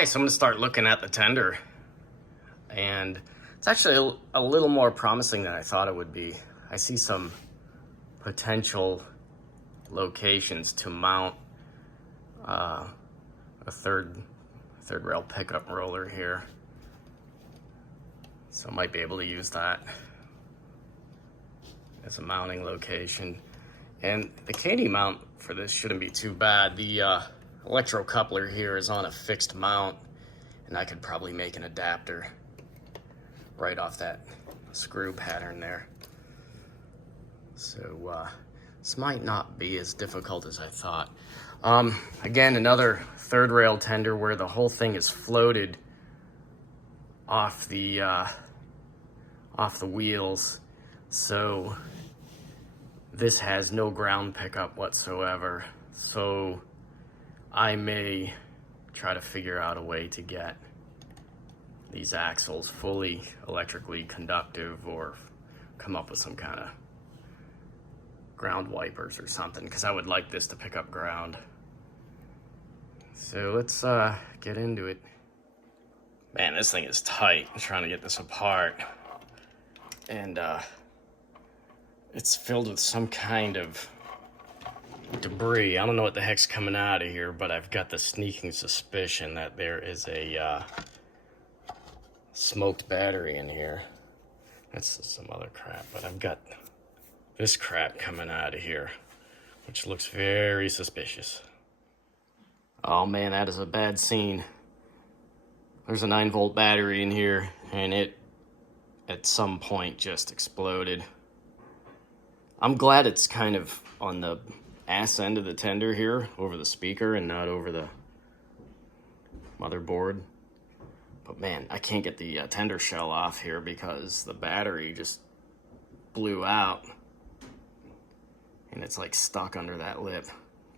Okay, so I'm gonna start looking at the tender, and it's actually a little more promising than I thought it would be. I see some potential locations to mount a third rail pickup roller here, so I might be able to use that as a mounting location. And the Kadee mount for this shouldn't be too bad. The Electrocoupler here is on a fixed mount, and I could probably make an adapter right off that screw pattern there. So this might not be as difficult as I thought. Again, another third rail tender where the whole thing is floated off the wheels. So this has no ground pickup whatsoever. So I may try to figure out a way to get these axles fully electrically conductive, or come up with some kind of ground wipers or something, because I would like this to pick up ground. So let's get into it. Man, this thing is tight. I'm trying to get this apart, and it's filled with some kind of debris. I don't know what the heck's coming out of here, but I've got the sneaking suspicion that there is a smoked battery in here. That's some other crap, but I've got this crap coming out of here, which looks very suspicious. Oh man, that is a bad scene. There's a 9-volt battery in here, and it at some point just exploded. I'm glad it's kind of on the ass end of the tender here, over the speaker and not over the motherboard. But man, I can't get the tender shell off here because the battery just blew out, and it's like stuck under that lip.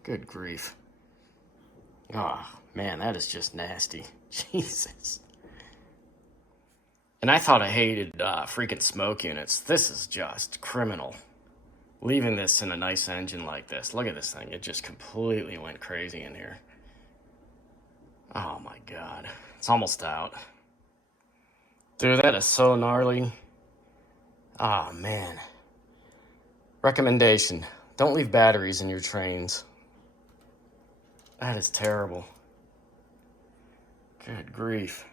Good grief. Oh man, that is just nasty. Jesus. And I thought I hated freaking smoke units. This is just criminal. Leaving this in a nice engine like this. Look at this thing. It just completely went crazy in here. Oh my God. It's almost out. Dude, that is so gnarly. Oh man. Recommendation: don't leave batteries in your trains. That is terrible. Good grief.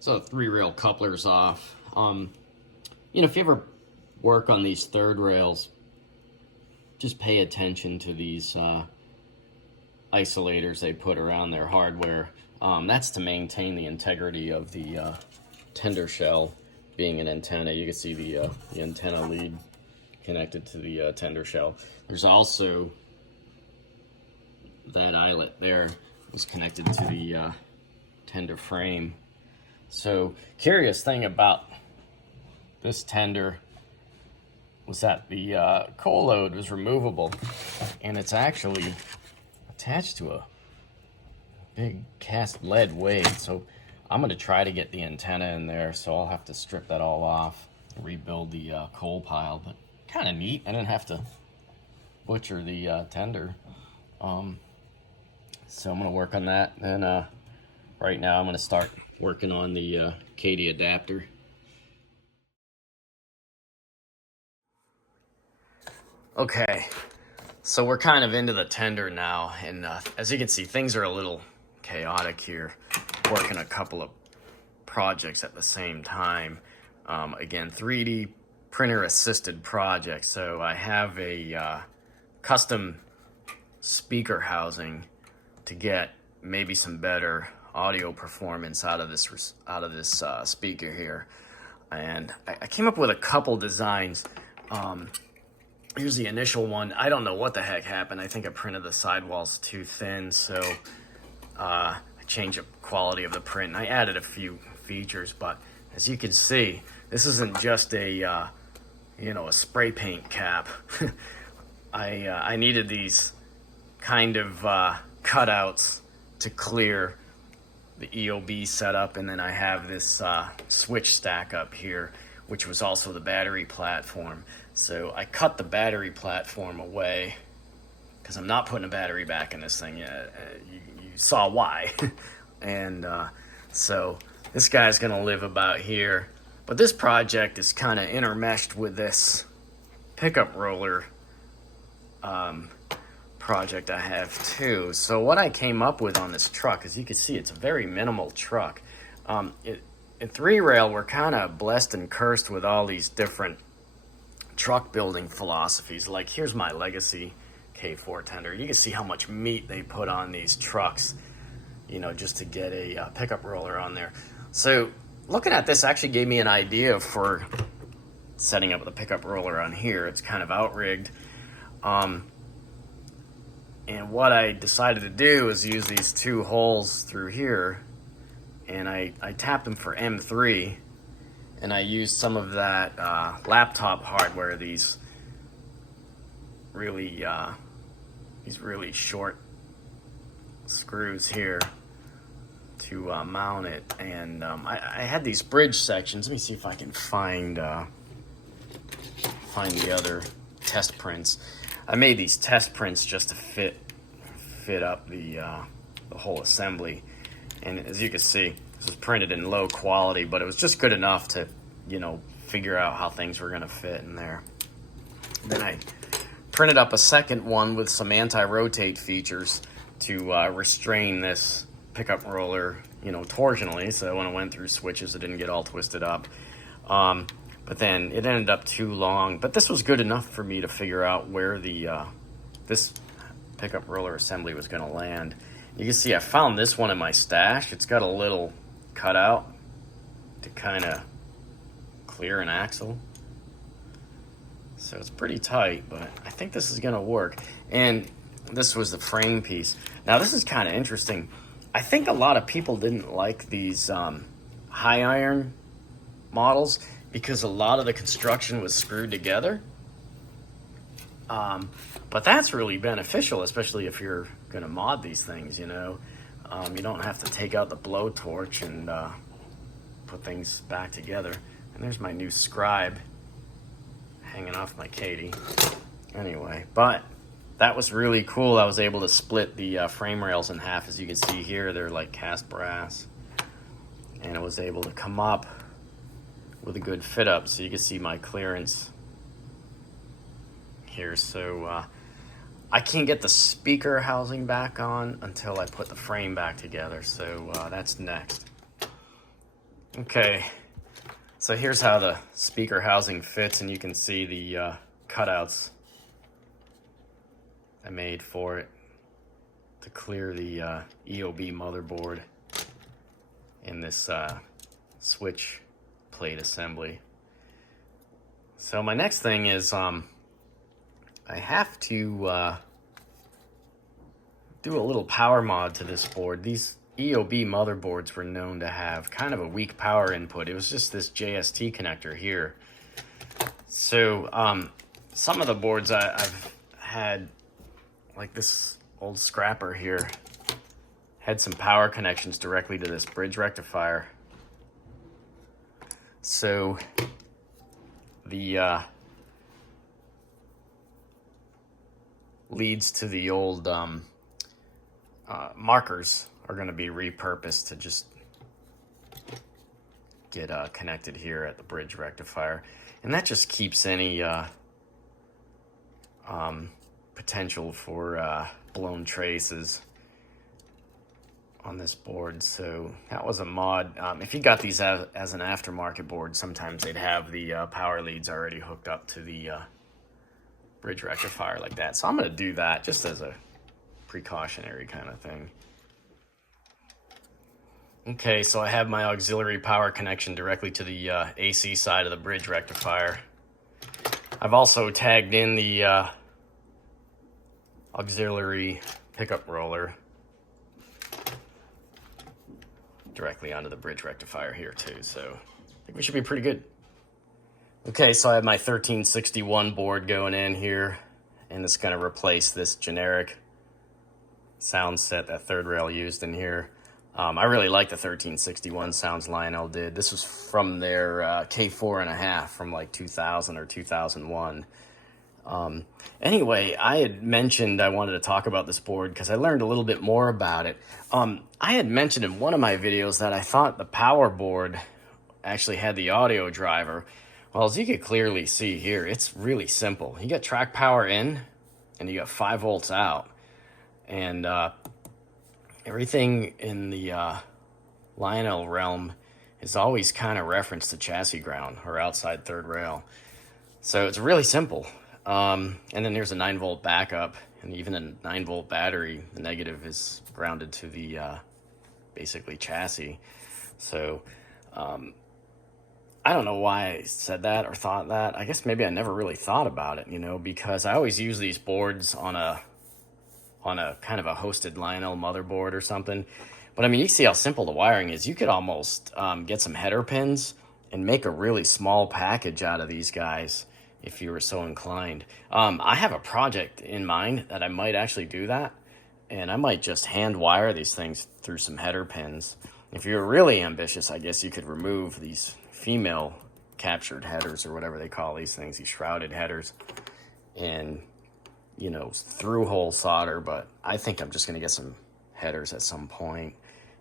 So 3-rail coupler's off. You know, if you ever work on these third rails, just pay attention to these isolators they put around their hardware. That's to maintain the integrity of the tender shell being an antenna. You can see the antenna lead connected to the tender shell. There's also that eyelet there is connected to the tender frame. So, curious thing about this tender was that the coal load was removable, and it's actually attached to a big cast lead weight. So I'm going to try to get the antenna in there, so I'll have to strip that all off and rebuild the coal pile. But kind of neat. I didn't have to butcher the tender. So I'm going to work on that. And right now I'm going to start working on the Kadee adapter. Okay, so we're kind of into the tender now, and as you can see, things are a little chaotic here. Working a couple of projects at the same time. Again, 3D printer assisted projects. So I have a custom speaker housing to get maybe some better audio performance out of this speaker here, and I came up with a couple designs. Here's the initial one. I don't know what the heck happened. I think I printed the sidewalls too thin, so I changed the quality of the print. I added a few features, but as you can see, this isn't just a a spray paint cap. I needed these kind of cutouts to clear the EOB setup, and then I have this switch stack up here, which was also the battery platform. So I cut the battery platform away because I'm not putting a battery back in this thing yet. You saw why. And so this guy's gonna live about here. But this project is kind of intermeshed with this pickup roller project I have too. So what I came up with on this truck, as you can see, it's a very minimal truck. In 3-rail, we're kind of blessed and cursed with all these different truck building philosophies. Like, here's my legacy K4 tender. You can see how much meat they put on these trucks, you know, just to get a pickup roller on there. So looking at this actually gave me an idea for setting up the pickup roller on here. It's kind of outrigged. And what I decided to do is use these 2 holes through here, and I tapped them for M3, and I used some of that laptop hardware, these really short screws here to mount it. And I had these bridge sections. Let me see if I can find the other test prints. I made these test prints just to fit up the whole assembly, and as you can see, this was printed in low quality, but it was just good enough to, you know, figure out how things were going to fit in there. Then I printed up a second one with some anti-rotate features to restrain this pickup roller, you know, torsionally, so when it went through switches it didn't get all twisted up. But then it ended up too long. But this was good enough for me to figure out where the this pickup roller assembly was going to land. You can see I found this one in my stash. It's got a little cutout to kind of clear an axle. So it's pretty tight, but I think this is going to work. And this was the frame piece. Now this is kind of interesting. I think a lot of people didn't like these high iron models because a lot of the construction was screwed together. But that's really beneficial, especially if you're going to mod these things, you know. You don't have to take out the blowtorch and put things back together. And there's my new scribe hanging off my Kadee. Anyway, but that was really cool. I was able to split the frame rails in half. As you can see here, they're like cast brass. And I was able to come up with a good fit up, so you can see my clearance here. So I can't get the speaker housing back on until I put the frame back together, so that's next. Okay, so here's how the speaker housing fits, and you can see the cutouts I made for it to clear the EOB motherboard in this switch plate assembly. So my next thing is I have to do a little power mod to this board. These EOB motherboards were known to have kind of a weak power input. It was just this JST connector here. So some of the boards I've had, like this old scrapper here, had some power connections directly to this bridge rectifier. So the leads to the old markers are going to be repurposed to just get connected here at the bridge rectifier, and that just keeps any potential for blown traces on this board. So that was a mod. If you got these as an aftermarket board, sometimes they'd have the power leads already hooked up to the bridge rectifier like that. So I'm going to do that just as a precautionary kind of thing. Okay, so I have my auxiliary power connection directly to the AC side of the bridge rectifier. I've also tagged in the auxiliary pickup roller directly onto the bridge rectifier here too, so I think we should be pretty good. Okay, so I have my 1361 board going in here, and it's going to replace this generic sound set that Third Rail used in here. I really like the 1361 sounds Lionel did. This was from their K4.5 from like 2000 or 2001. Anyway, I had mentioned I wanted to talk about this board because I learned a little bit more about it. I had mentioned in one of my videos that I thought the power board actually had the audio driver. Well, as you can clearly see here, it's really simple. You got track power in and you got 5 volts out. And everything in the Lionel realm is always kind of referenced to chassis ground or outside third rail. So it's really simple. And then there's a 9-volt backup, and even a 9-volt battery. The negative is grounded to the basically chassis. So I don't know why I said that or thought that. I guess maybe I never really thought about it, because I always use these boards on a kind of a hosted Lionel motherboard or something. But I mean, you see how simple the wiring is. You could almost get some header pins and make a really small package out of these guys if you were so inclined. I have a project in mind that I might actually do that, and I might just hand wire these things through some header pins. If you're really ambitious, I guess you could remove these female captured headers or whatever they call these things, these shrouded headers, and through hole solder. But I think I'm just going to get some headers at some point,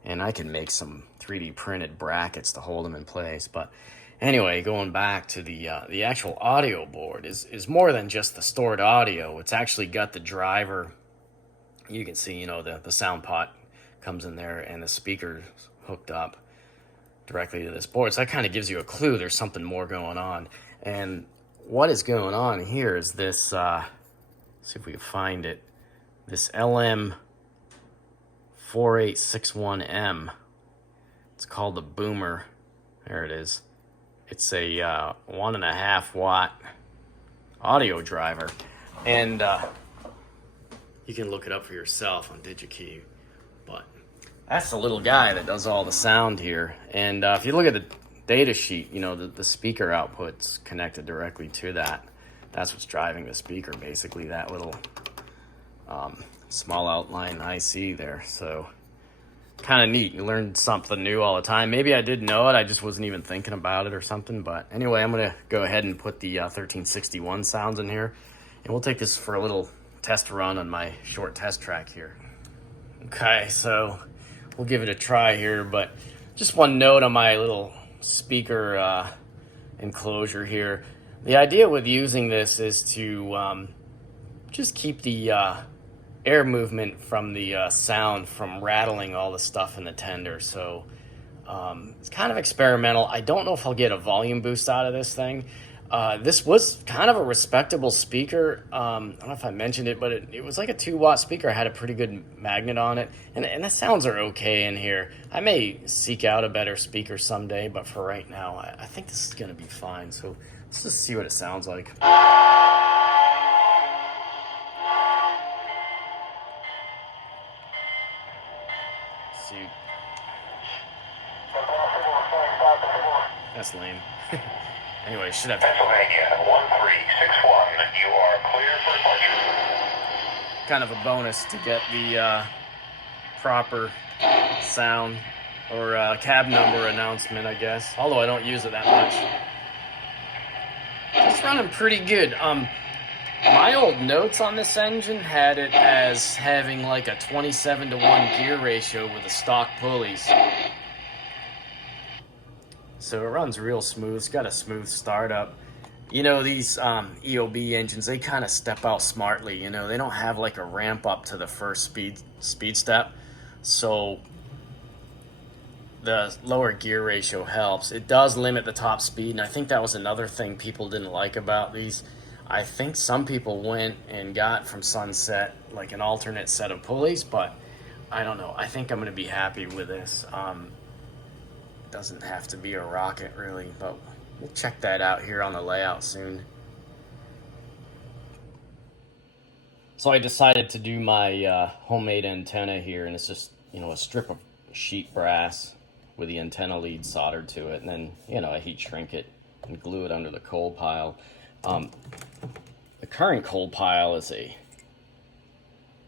and I can make some 3D printed brackets to hold them in place. But anyway, going back to the actual audio board is more than just the stored audio. It's actually got the driver. You can see, the sound pot comes in there, and the speaker's hooked up directly to this board. So that kind of gives you a clue there's something more going on. And what is going on here is this, see if we can find it, this LM4861M. It's called the Boomer. There it is. It's a 1.5 watt audio driver, and you can look it up for yourself on DigiKey. But that's the little guy that does all the sound here. And if you look at the data sheet, the speaker output's connected directly to that. That's what's driving the speaker, basically, that little small outline IC there. So kind of neat. You learn something new all the time. Maybe I did know it, I just wasn't even thinking about it or something. But anyway, I'm going to go ahead and put the 1361 sounds in here, and we'll take this for a little test run on my short test track here. Okay, so we'll give it a try here, but just one note on my little speaker enclosure here. The idea with using this is to just keep the air movement from the sound from rattling all the stuff in the tender. So it's kind of experimental. I don't know if I'll get a volume boost out of this thing. This was kind of a respectable speaker. I don't know if I mentioned it, but it was like a 2-watt speaker. I had a pretty good magnet on it, and the sounds are okay in here. I may seek out a better speaker someday, but for right now, I think this is going to be fine. So let's just see what it sounds like. See. That's lame. Anyway, should have. Pennsylvania 1361. You are clear for departure. Kind of a bonus to get the proper sound or cab number announcement, I guess. Although I don't use it that much. It's running pretty good. My old notes on this engine had it as having like a 27-to-1 gear ratio with the stock pulleys. So it runs real smooth. It's got a smooth startup. These EOB engines, they kind of step out smartly. They don't have like a ramp up to the first speed step. So the lower gear ratio helps. It does limit the top speed, and I think that was another thing people didn't like about these. I think some people went and got from Sunset like an alternate set of pulleys, but I don't know. I think I'm going to be happy with this. Doesn't have to be a rocket really, but we'll check that out here on the layout soon. So I decided to do my homemade antenna here, and it's just a strip of sheet brass with the antenna lead soldered to it, and then I heat shrink it and glue it under the coal pile. The current coal pile is a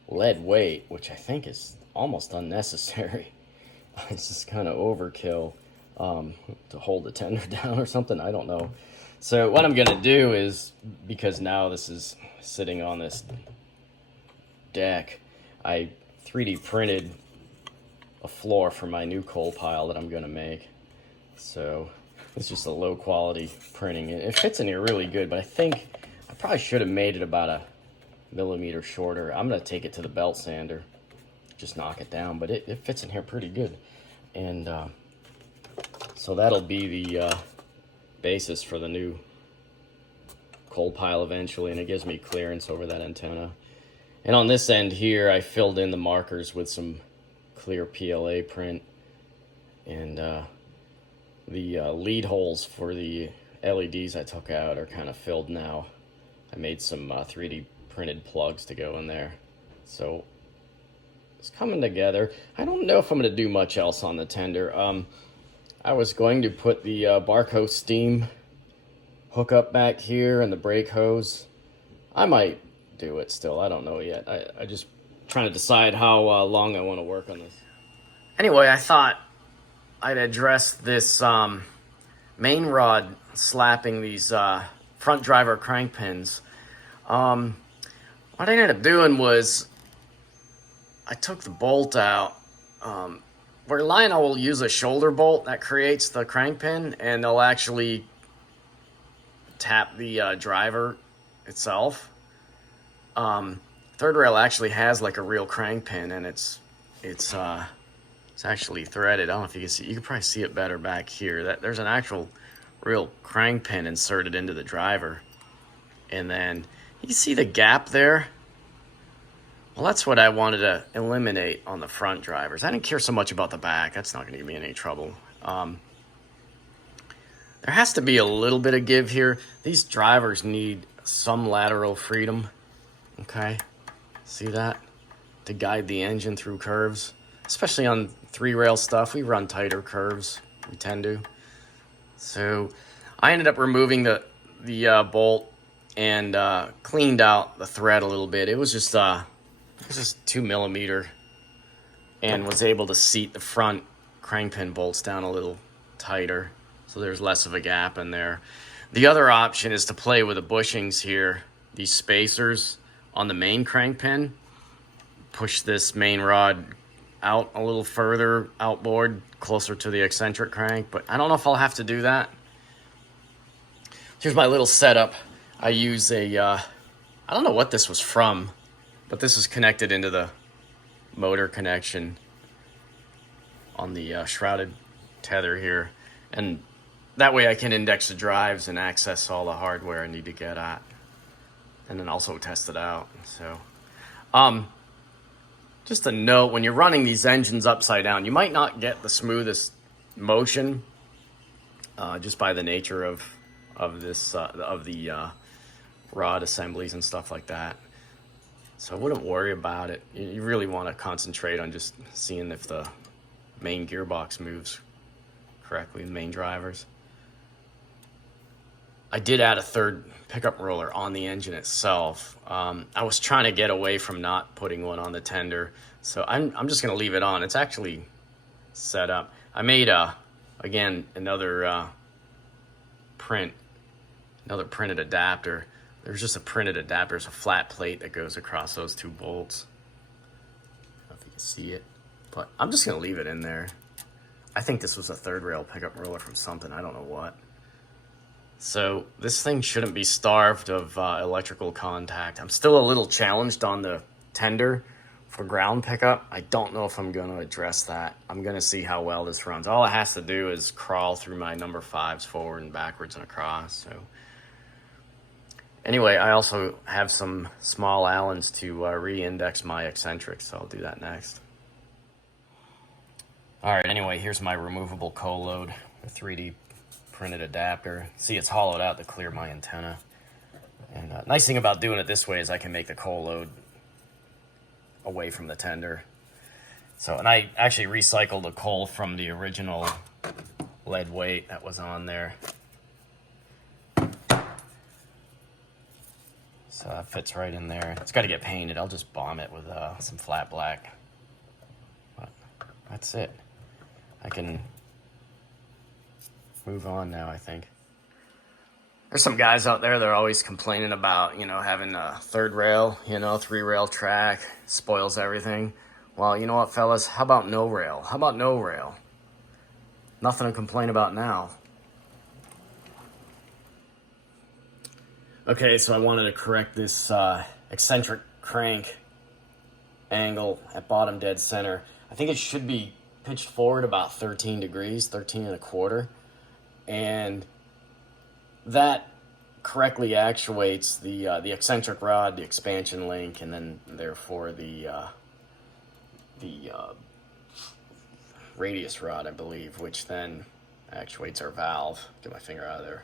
lead weight, which I think is almost unnecessary. it's just kind of overkill to hold the tender down or something. I don't know. So what I'm gonna do is, because now this is sitting on this deck, I 3D printed a floor for my new coal pile that I'm gonna make. So it's just a low quality printing. It fits in here really good, but I think I probably should have made it about a millimeter shorter. I'm gonna take it to the belt sander, just knock it down, but it fits in here pretty good. And so that'll be the basis for the new coal pile eventually, and it gives me clearance over that antenna. And on this end here, I filled in the markers with some clear PLA print, and the lead holes for the LEDs I took out are kind of filled now. I made some 3D printed plugs to go in there. So it's coming together. I don't know if I'm going to do much else on the tender. I was going to put the Barco steam hookup back here and the brake hose. I might do it still. I don't know yet. I just trying to decide how long I want to work on this. Anyway, I thought I'd address this main rod slapping these front driver crank pins. What I ended up doing was I took the bolt out. Where Lionel will use a shoulder bolt that creates the crank pin, and they'll actually tap the driver itself. Third rail actually has like a real crank pin, and it's actually threaded. I don't know if you can see. You can probably see it better back here. There's an actual real crank pin inserted into the driver, and then you see the gap there. Well, that's what I wanted to eliminate on the front drivers. I didn't care so much about the back. That's not going to give me any trouble. There has to be a little bit of give here. These drivers need some lateral freedom. Okay, see that? To guide the engine through curves. Especially on 3-rail stuff, we run tighter curves. We tend to. So I ended up removing the bolt and cleaned out the thread a little bit. It was just 2 millimeter, and was able to seat the front crank pin bolts down a little tighter, so there's less of a gap in there. The other option is to play with the bushings here, these spacers on the main crank pin. Push this main rod out a little further outboard, closer to the eccentric crank, but I don't know if I'll have to do that. Here's my little setup. I use I don't know what this was from, but this is connected into the motor connection on the shrouded tether here. And that way I can index the drives and access all the hardware I need to get at. And then also test it out. So, just a note, when you're running these engines upside down, you might not get the smoothest motion just by the nature of the rod assemblies and stuff like that. So I wouldn't worry about it. You really want to concentrate on just seeing if the main gearbox moves correctly, the main drivers. I did add a third pickup roller on the engine itself. I was trying to get away from not putting one on the tender, so I'm just going to leave it on. It's actually set up. I made again another printed adapter. There's just a printed adapter. It's a flat plate that goes across those 2 bolts. I don't know if you can see it, but I'm just going to leave it in there. I think this was a 3rd rail pickup roller from something. I don't know what. So this thing shouldn't be starved of electrical contact. I'm still a little challenged on the tender for ground pickup. I don't know if I'm going to address that. I'm going to see how well this runs. All it has to do is crawl through my number 5s forward and backwards and across. So anyway, I also have some small Allens to re-index my eccentric, so I'll do that next. All right, anyway, here's my removable co-load, a 3D printed adapter. See, it's hollowed out to clear my antenna. And nice thing about doing it this way is I can make the co-load away from the tender. So, and I actually recycled the coal from the original lead weight that was on there. So that fits right in there. It's got to get painted. I'll just bomb it with some flat black. But that's it. I can move on now, I think. There's some guys out there that are always complaining about, having a third rail, 3-rail track, spoils everything. Well, you know what, fellas? How about no rail? How about no rail? Nothing to complain about now. Okay, so I wanted to correct this eccentric crank angle at bottom dead center. I think it should be pitched forward about 13 degrees, 13 and a quarter. And that correctly actuates the eccentric rod, the expansion link, and then therefore the radius rod, I believe, which then actuates our valve. Get my finger out of there.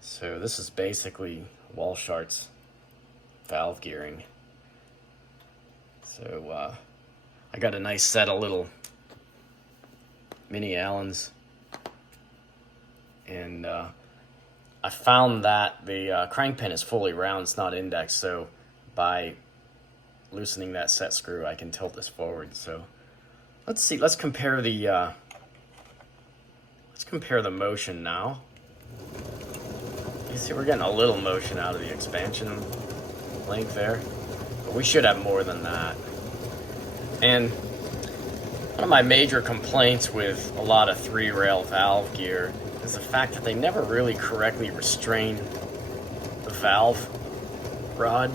So this is basically Walshart's valve gearing. So I got a nice set of little mini Allens, and I found that the crank pin is fully round, it's not indexed, so by loosening that set screw I can tilt this forward. So let's see, let's compare the motion now. You see we're getting a little motion out of the expansion link there, but we should have more than that. And one of my major complaints with a lot of 3-rail valve gear is the fact that they never really correctly restrain the valve rod,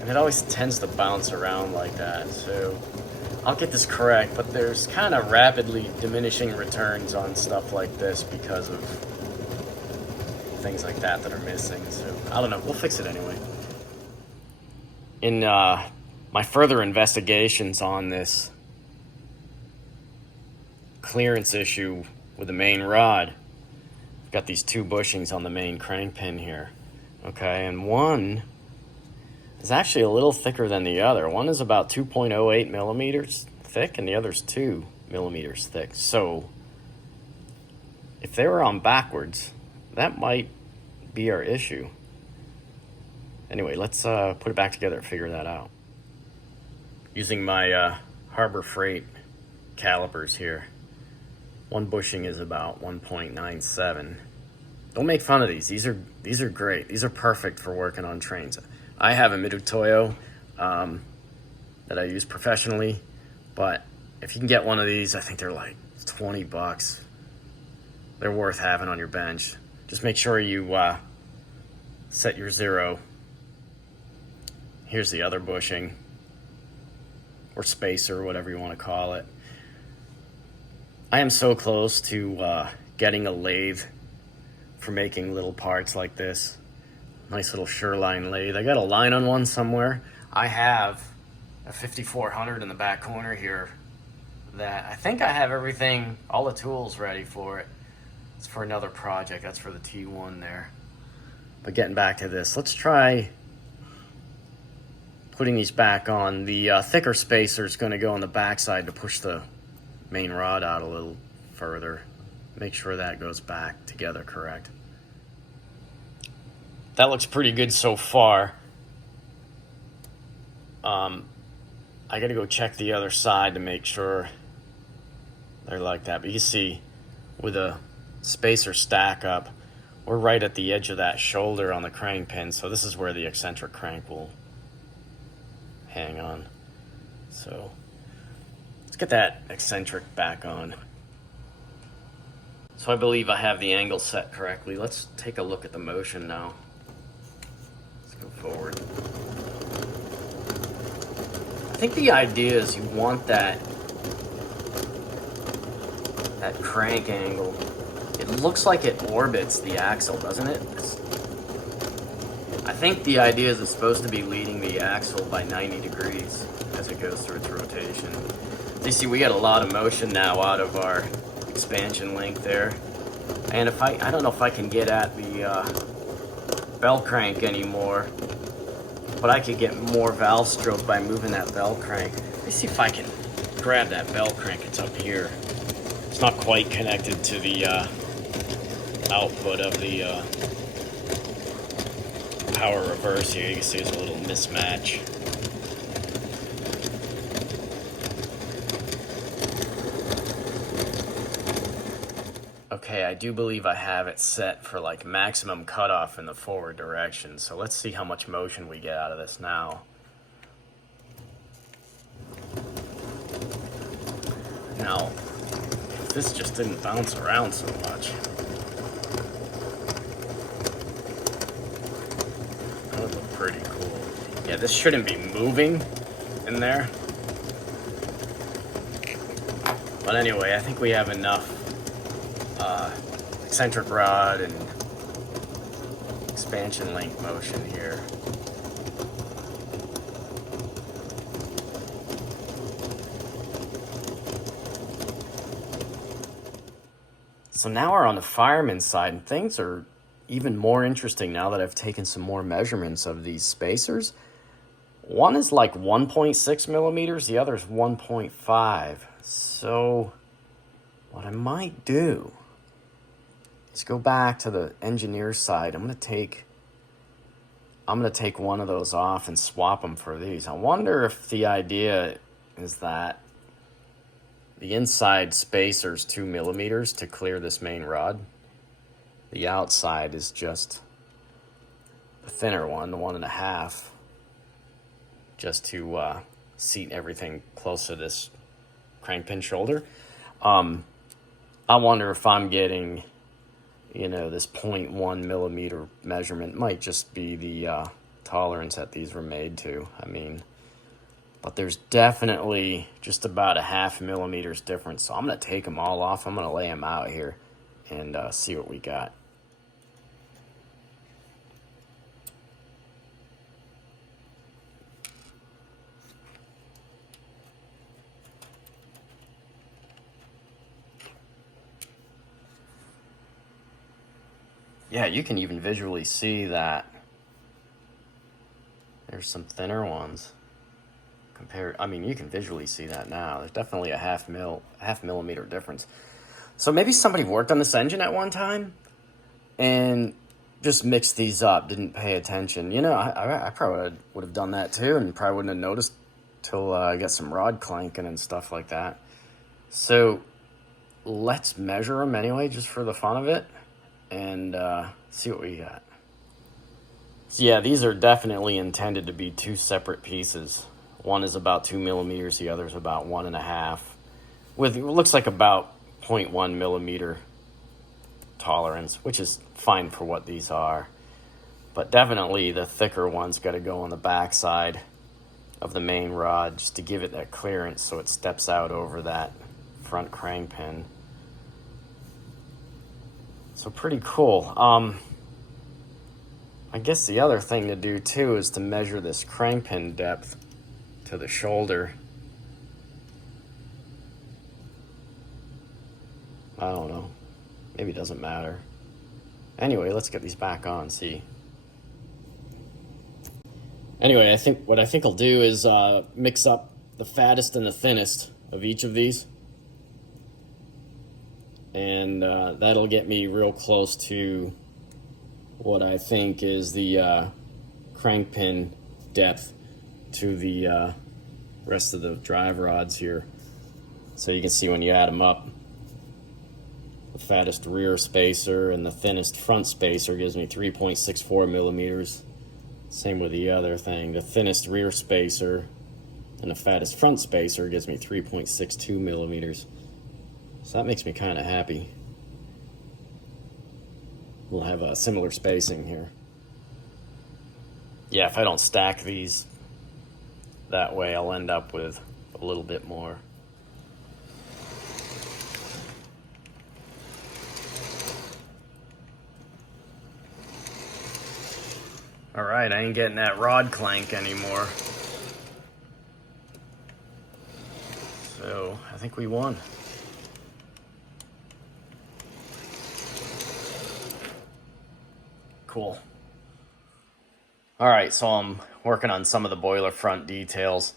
and it always tends to bounce around like that. So I'll get this correct, but there's kind of rapidly diminishing returns on stuff like this because of things like that are missing. So I don't know, we'll fix it anyway. In my further investigations on this clearance issue with the main rod, I've got these 2 bushings on the main crank pin here. Okay, and one is actually a little thicker than the other. One is about 2.08 millimeters thick, and the other's 2 millimeters thick. So if they were on backwards, that might be our issue. Anyway, let's put it back together and figure that out. Using my Harbor Freight calipers here. One bushing is about 1.97. Don't make fun of these. These are great. These are perfect for working on trains. I have a Mitutoyo that I use professionally, but if you can get one of these, I think they're like $20. They're worth having on your bench. Just make sure you set your 0. Here's the other bushing, or spacer, whatever you want to call it. I am so close to getting a lathe for making little parts like this. Nice little Sureline lathe. I got a line on one somewhere. I have a 5400 in the back corner here that I think I have everything, all the tools ready for it. It's for another project. That's for the T1 there. But getting back to this, let's try putting these back on. The thicker spacer is going to go on the back side to push the main rod out a little further. Make sure that goes back together correct. That looks pretty good so far. I gotta go check the other side to make sure they're like that. But you see, with a spacer stack up, we're right at the edge of that shoulder on the crank pin, so this is where the eccentric crank will hang on. So let's get that eccentric back on. So I believe I have the angle set correctly. Let's take a look at the motion now. Let's go forward. I think the idea is you want that crank angle. It looks like it orbits the axle, doesn't it? I think the idea is it's supposed to be leading the axle by 90 degrees as it goes through its rotation. So you see, we got a lot of motion now out of our expansion link there. And if I don't know if I can get at the bell crank anymore, but I could get more valve stroke by moving that bell crank. Let me see if I can grab that bell crank. It's up here. It's not quite connected to the output of the power reverse here. You can see there's a little mismatch. Okay, I do believe I have it set for like maximum cutoff in the forward direction. So let's see how much motion we get out of this now. Now, if this just didn't bounce around so much, that would look pretty cool. Yeah, this shouldn't be moving in there. But anyway, I think we have enough eccentric rod and expansion link motion here. So now we're on the Fireman side, and things are even more interesting now that I've taken some more measurements of these spacers. One is like 1.6 millimeters, the other is 1.5. So what I might do is go back to the engineer side. I'm gonna take one of those off and swap them for these. I wonder if the idea is that the inside spacer is 2 millimeters to clear this main rod. The outside is just the thinner one, the 1.5, just to seat everything close to this crank pin shoulder. I wonder if I'm getting, this 0.1 millimeter measurement. Might just be the tolerance that these were made to. But there's definitely just about a 0.5 millimeters difference. So I'm going to take them all off. I'm going to lay them out here and see what we got. Yeah, you can even visually see that there's some thinner ones. You can visually see that now. There's definitely a 0.5 millimeter difference. So maybe somebody worked on this engine at one time and just mixed these up, didn't pay attention. I probably would have done that too, and probably wouldn't have noticed till I got some rod clanking and stuff like that. So let's measure them anyway, just for the fun of it, and see what we got. So yeah, these are definitely intended to be two separate pieces. One is about 2 millimeters, the other is about 1.5, with it looks like about 0.1 millimeter tolerance, which is fine for what these are. But definitely the thicker one's got to go on the back side of the main rod just to give it that clearance so it steps out over that front crank pin. So pretty cool. I guess the other thing to do too is to measure this crank pin depth to the shoulder. I don't know. Maybe it doesn't matter. Anyway, let's get these back on, see. Anyway, what I think I'll do is mix up the fattest and the thinnest of each of these. And that'll get me real close to what I think is the crank pin depth to the rest of the drive rods here. So you can see when you add them up, the fattest rear spacer and the thinnest front spacer gives me 3.64 millimeters. Same with the other thing. The thinnest rear spacer and the fattest front spacer gives me 3.62 millimeters. So that makes me kind of happy. We'll have a similar spacing here. Yeah, if I don't stack these that way, I'll end up with a little bit more. All right, I ain't getting that rod clank anymore. So I think we won. Cool. All right, so I'm working on some of the Boilerfront details.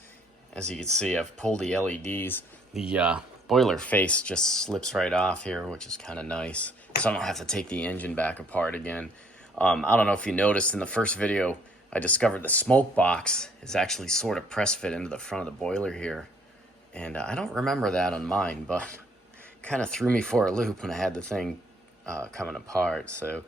As you can see, I've pulled the LEDs. The boiler face just slips right off here, which is kind of nice. So I don't have to take the engine back apart again. I don't know if you noticed in the first video, I discovered the smoke box is actually sort of press fit into the front of the boiler here. And I don't remember that on mine, but kind of threw me for a loop when I had the thing coming apart. So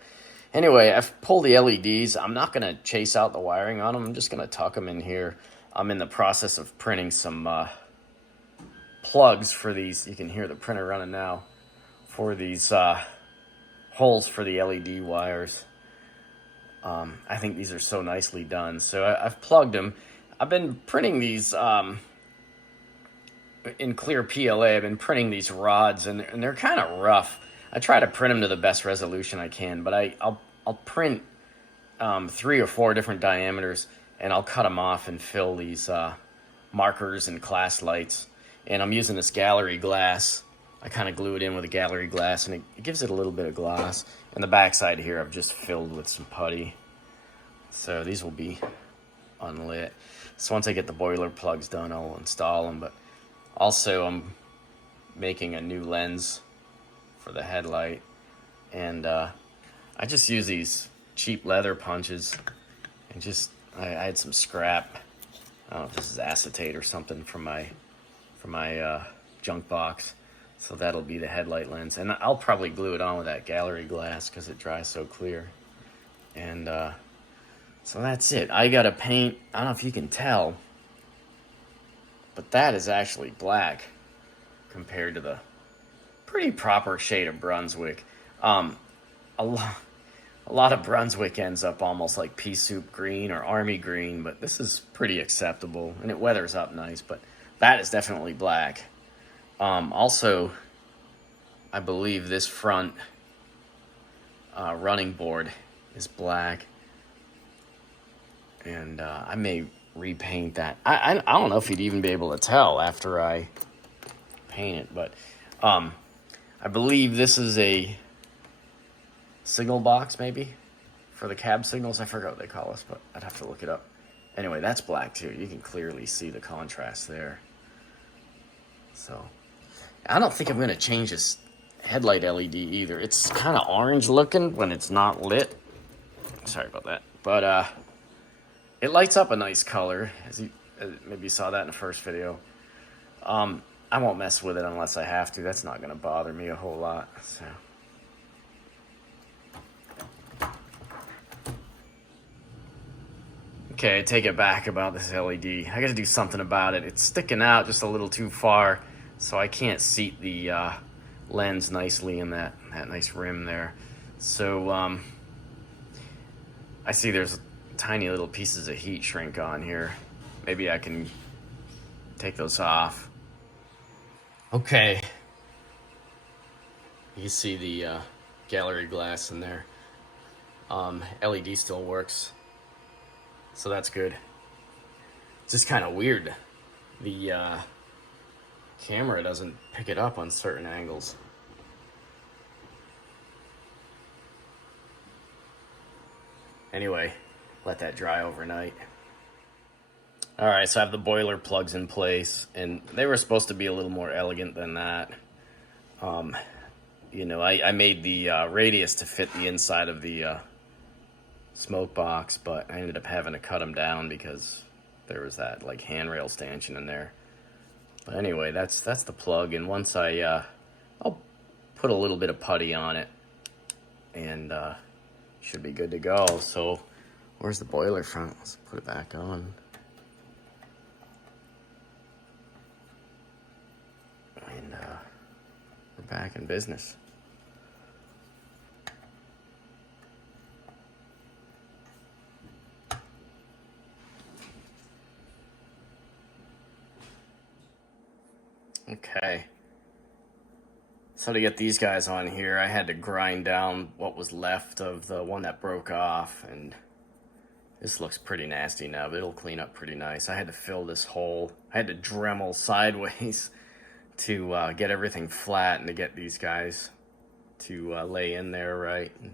anyway, I've pulled the LEDs. I'm not going to chase out the wiring on them. I'm just going to tuck them in here. I'm in the process of printing some plugs for these. You can hear the printer running now for these holes for the LED wires. I think these are so nicely done. So I've plugged them. I've been printing these in clear PLA. I've been printing these rods, and they're kind of rough. I try to print them to the best resolution I can, but I'll print 3 or 4 different diameters, and I'll cut them off and fill these markers and class lights. And I'm using this gallery glass. I kind of glue it in with a gallery glass, and it gives it a little bit of gloss. And the backside here I've just filled with some putty. So these will be unlit. So once I get the boiler plugs done, I'll install them. But also I'm making a new lens for the headlight. And I just use these cheap leather punches. And just, I had some scrap. I don't know if this is acetate or something from my junk box. So that'll be the headlight lens. And I'll probably glue it on with that gallery glass because it dries so clear. And so that's it. I got to paint, I don't know if you can tell, but that is actually black compared to the pretty proper shade of Brunswick. A lot of Brunswick ends up almost like pea soup green or army green, but this is pretty acceptable, and it weathers up nice, but that is definitely black. Also, I believe this front running board is black, and I may repaint that. I don't know if you'd even be able to tell after I paint it, but I believe this is a signal box, maybe, for the cab signals. I forgot what they call us, but I'd have to look it up. Anyway, that's black too. You can clearly see the contrast there. So I don't think I'm going to change this headlight LED either. It's kind of orange looking when it's not lit. Sorry about that. But it lights up a nice color, as you maybe saw that in the first video. I won't mess with it unless I have to. That's not going to bother me a whole lot. So. Okay, I take it back about this LED. I got to do something about it. It's sticking out just a little too far, so I can't seat the lens nicely in that nice rim there. So I see there's tiny little pieces of heat shrink on here. Maybe I can take those off. Okay. You see the gallery glass in there. LED still works. So that's good. It's just kind of weird. The camera doesn't pick it up on certain angles. Anyway, let that dry overnight. Alright, so I have the boiler plugs in place, and they were supposed to be a little more elegant than that. You know, I made the radius to fit the inside of the smoke box, but I ended up having to cut them down because there was that like handrail stanchion in there. But anyway, that's the plug, and once I'll put a little bit of putty on it, and should be good to go. So where's the boiler front? Let's put it back on. And we're back in business. Okay, so to get these guys on here, I had to grind down what was left of the one that broke off, and this looks pretty nasty now, but it'll clean up pretty nice. I had to fill this hole. I had to Dremel sideways to get everything flat and to get these guys to lay in there right. And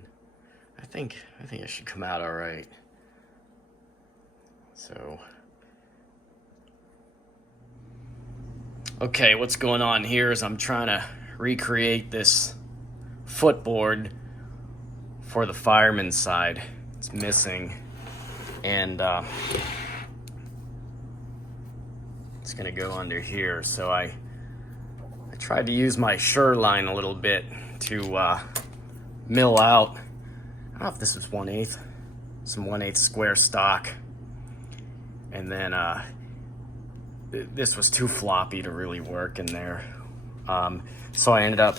I think it should come out all right. So. Okay, what's going on here is I'm trying to recreate this footboard for the Fireman side. It's missing, and it's gonna go under here. So I tried to use my Sure line a little bit to mill out, I don't know if this was 1/8, some 1/8 square stock. And then this was too floppy to really work in there. So I ended up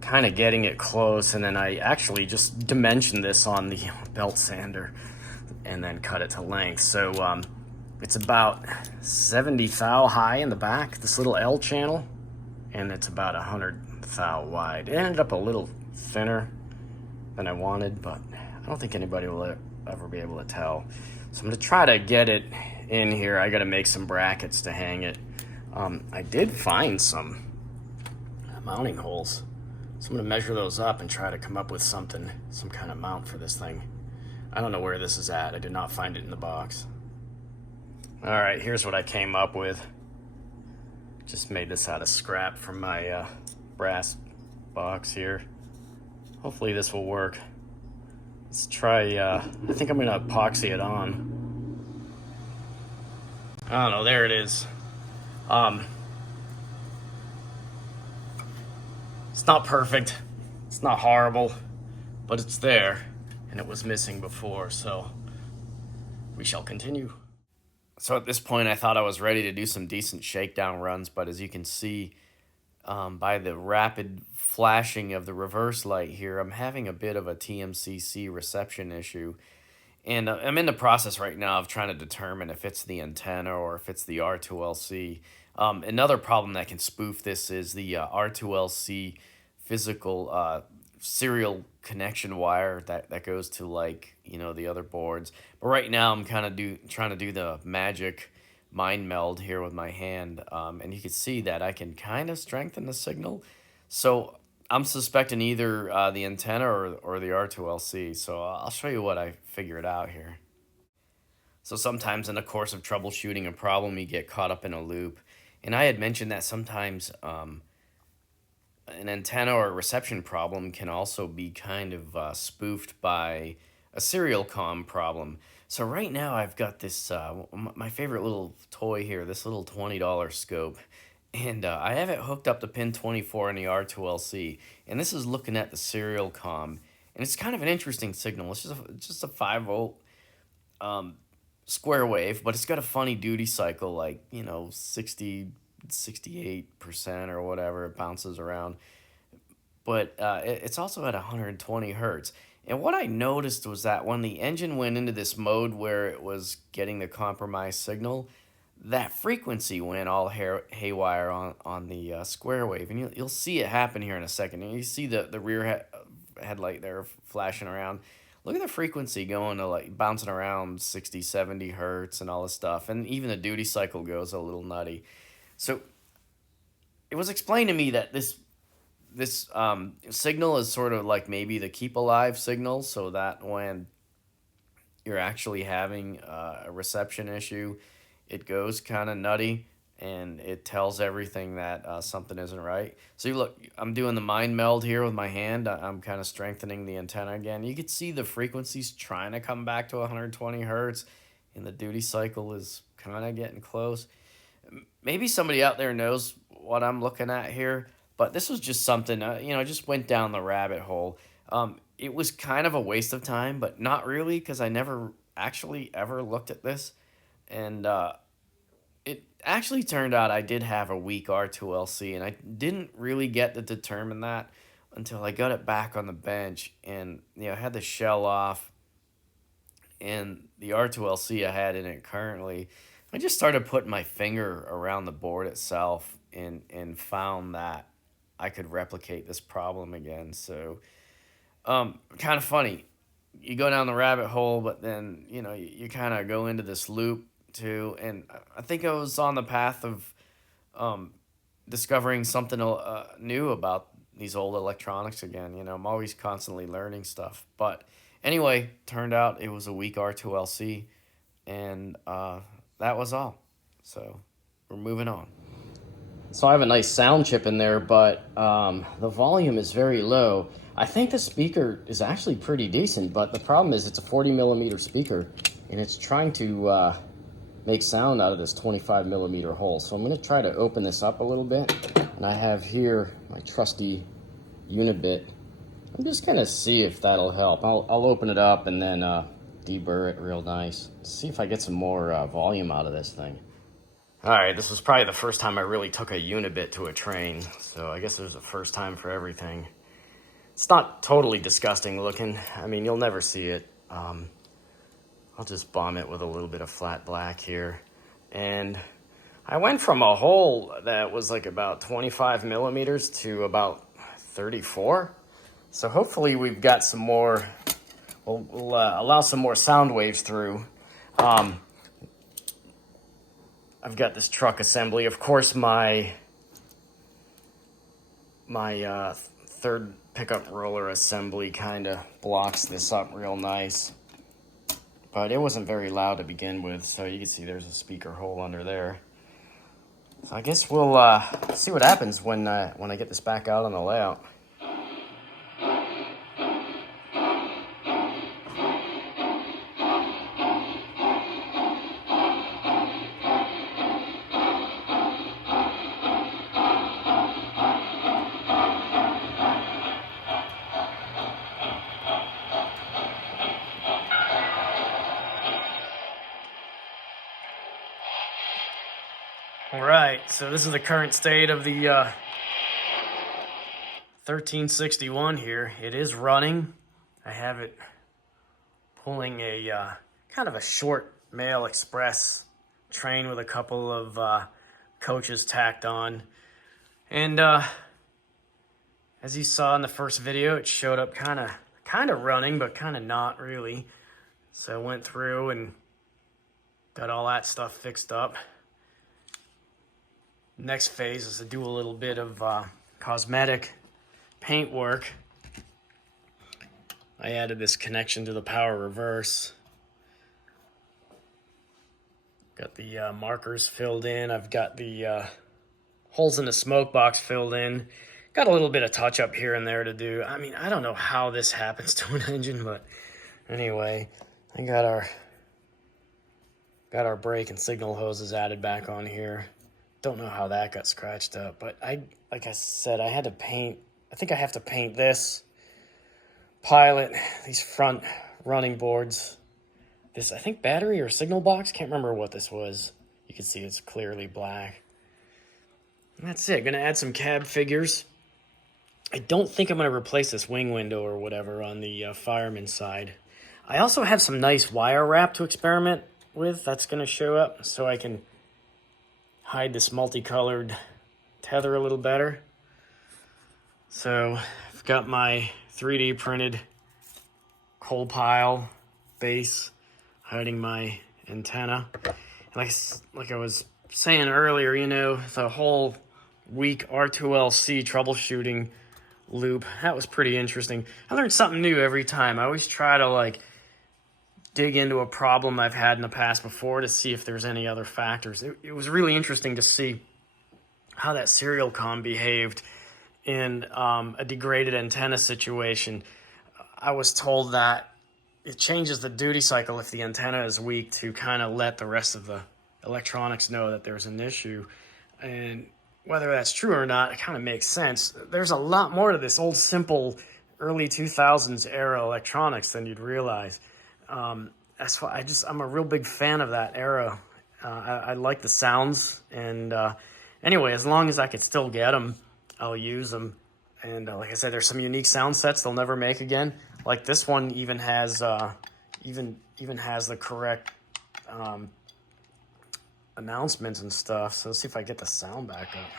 kind of getting it close, and then I actually just dimensioned this on the belt sander and then cut it to length. So it's about 70 thou high in the back, this little L channel, and it's about 100 thou wide. It ended up a little thinner than I wanted, but I don't think anybody will ever be able to tell. So I'm gonna try to get it in here. I gotta make some brackets to hang it. I did find some mounting holes, so I'm gonna measure those up and try to come up with something, some kind of mount for this thing. I don't know where this is at. I did not find it in the box. All right, here's what I came up with. Just made this out of scrap from my brass box here. Hopefully this will work. Let's try, I think I'm gonna epoxy it on. I don't know, there it is. It's not perfect, it's not horrible, but it's there, and it was missing before, so we shall continue. So at this point, I thought I was ready to do some decent shakedown runs, but as you can see by the rapid flashing of the reverse light here, I'm having a bit of a TMCC reception issue. And I'm in the process right now of trying to determine if it's the antenna or if it's the R2LC. Another problem that can spoof this is the R2LC physical serial connection wire that goes to, like, you know, the other boards. But right now I'm kind of trying to do the magic mind meld here with my hand, and you can see that I can kind of strengthen the signal. So I'm suspecting either the antenna or the R2LC. So I'll show you what I figured out here. So sometimes in the course of troubleshooting a problem, you get caught up in a loop. And I had mentioned that sometimes an antenna or a reception problem can also be kind of spoofed by a serial comm problem. So right now I've got this, my favorite little toy here, this little $20 scope. And I have it hooked up to pin 24 in the R2LC. And this is looking at the serial comm. And it's kind of an interesting signal. It's just a 5-volt square wave, but it's got a funny duty cycle, like, you know, 68% or whatever. It bounces around. But it's also at 120 hertz. And what I noticed was that when the engine went into this mode where it was getting the compromised signal, that frequency went all haywire on the square wave. And you'll see it happen here in a second. And you see the rear headlight there flashing around. Look at the frequency going to, like, bouncing around 60, 70 hertz and all this stuff. And even the duty cycle goes a little nutty. So it was explained to me that this signal is sort of like maybe the keep alive signal, so that when you're actually having a reception issue, it goes kind of nutty and it tells everything that something isn't right. So you look, I'm doing the mind meld here with my hand. I'm kind of strengthening the antenna again. You can see the frequency's trying to come back to 120 hertz, and the duty cycle is kind of getting close. Maybe somebody out there knows what I'm looking at here, but this was just something, you know, just went down the rabbit hole. It was kind of a waste of time, but not really, because I never actually ever looked at this. And it actually turned out I did have a weak R2LC, and I didn't really get to determine that until I got it back on the bench and, you know, I had the shell off, and the R2LC I had in it currently, I just started putting my finger around the board itself and found that I could replicate this problem again. So kind of funny. You go down the rabbit hole, but then, you know, you kind of go into this loop too. And I think I was on the path of discovering something new about these old electronics again. You know, I'm always constantly learning stuff. But anyway, turned out it was a weak R2LC, and that was all. So we're moving on. So I have a nice sound chip in there, but the volume is very low. I think the speaker is actually pretty decent, but the problem is it's a 40 millimeter speaker, and it's trying to make sound out of this 25 millimeter hole. So I'm going to try to open this up a little bit, and I have here my trusty Unibit I'm just gonna see if that'll help. I'll open it up and then deburr it real nice. See if I get some more volume out of this thing. Alright, this was probably the first time I really took a unibit to a train, so I guess there's a first time for everything. It's not totally disgusting looking. I mean, you'll never see it. I'll just bomb it with a little bit of flat black here. And I went from a hole that was like about 25 millimeters to about 34. So hopefully we've got some more, we'll allow some more sound waves through. I've got this truck assembly. Of course, my third pickup roller assembly kind of blocks this up real nice. But it wasn't very loud to begin with, so you can see there's a speaker hole under there. So I guess we'll see what happens when I get this back out on the layout. Alright, so this is the current state of the 1361 here. It is running. I have it pulling a kind of a short mail express train with a couple of coaches tacked on. And as you saw in the first video, it showed up kind of running, but kind of not really. So I went through and got all that stuff fixed up. Next phase is to do a little bit of cosmetic paint work. I added this connection to the power reverse. Got the markers filled in. I've got the holes in the smoke box filled in. Got a little bit of touch up here and there to do. I mean, I don't know how this happens to an engine, but anyway, I got our brake and signal hoses added back on here. Don't know how that got scratched up, but like I said, I had to paint. I think I have to paint this pilot, these front running boards, this, I think, battery or signal box. Can't remember what this was. You can see it's clearly black. And that's it. Gonna add some cab figures. I don't think I'm gonna replace this wing window or whatever on the Fireman side. I also have some nice wire wrap to experiment with. That's gonna show up so I can hide this multicolored tether a little better. So I've got my 3D printed coal pile base hiding my antenna. And like I was saying earlier, you know, the whole week R2LC troubleshooting loop, that was pretty interesting. I learned something new every time. I always try to dig into a problem I've had in the past before to see if there's any other factors. It was really interesting to see how that serial comm behaved in a degraded antenna situation. I was told that it changes the duty cycle if the antenna is weak to kind of let the rest of the electronics know that there's an issue. And whether that's true or not, it kind of makes sense. There's a lot more to this old, simple, early 2000s era electronics than you'd realize. That's why I'm a real big fan of that era. I like the sounds, and anyway, as long as I could still get them, I'll use them. And like I said, there's some unique sound sets they'll never make again. Like this one even has even has the correct announcements and stuff. So let's see if I get the sound back up,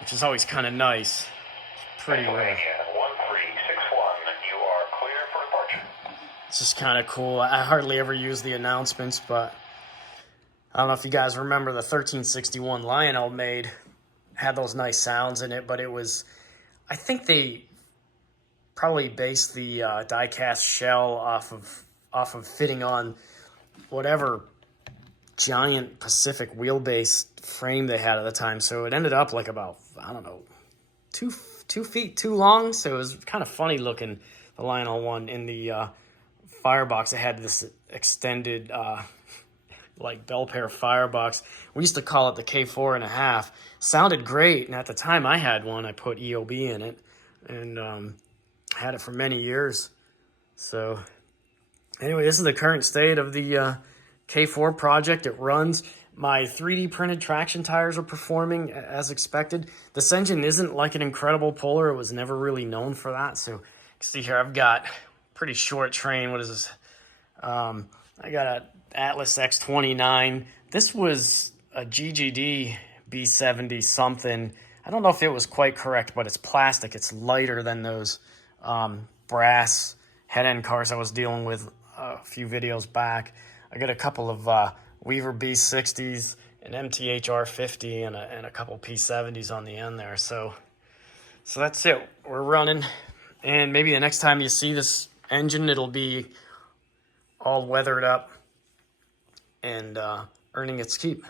which is always kind of nice. It's pretty rare. It's just kind of cool. I hardly ever use the announcements, but I don't know if you guys remember the 1361 Lionel made had those nice sounds in it, but it was, I think they probably based the die-cast shell off of fitting on whatever giant Pacific wheelbase frame they had at the time. So it ended up like about, I don't know, two feet too long. So it was kind of funny looking, the Lionel one in the firebox. It had this extended like Bell Pair Firebox. We used to call it the K4.5. Sounded great, and at the time I had one. I put EOB in it, and had it for many years. So anyway, this is the current state of the K4 project. It runs. My 3D printed traction tires are performing as expected. This engine isn't like an incredible puller. It was never really known for that. So you can see here I've got pretty short train. What is this? I got a Atlas X29. This was a GGD B70 something. I don't know if it was quite correct, but it's plastic. It's lighter than those brass head end cars I was dealing with a few videos back. I got a couple of Weaver B60s, an MTHR 50, and a couple P70s on the end there. So that's it. We're running, and maybe the next time you see this engine, it'll be all weathered up and earning its keep.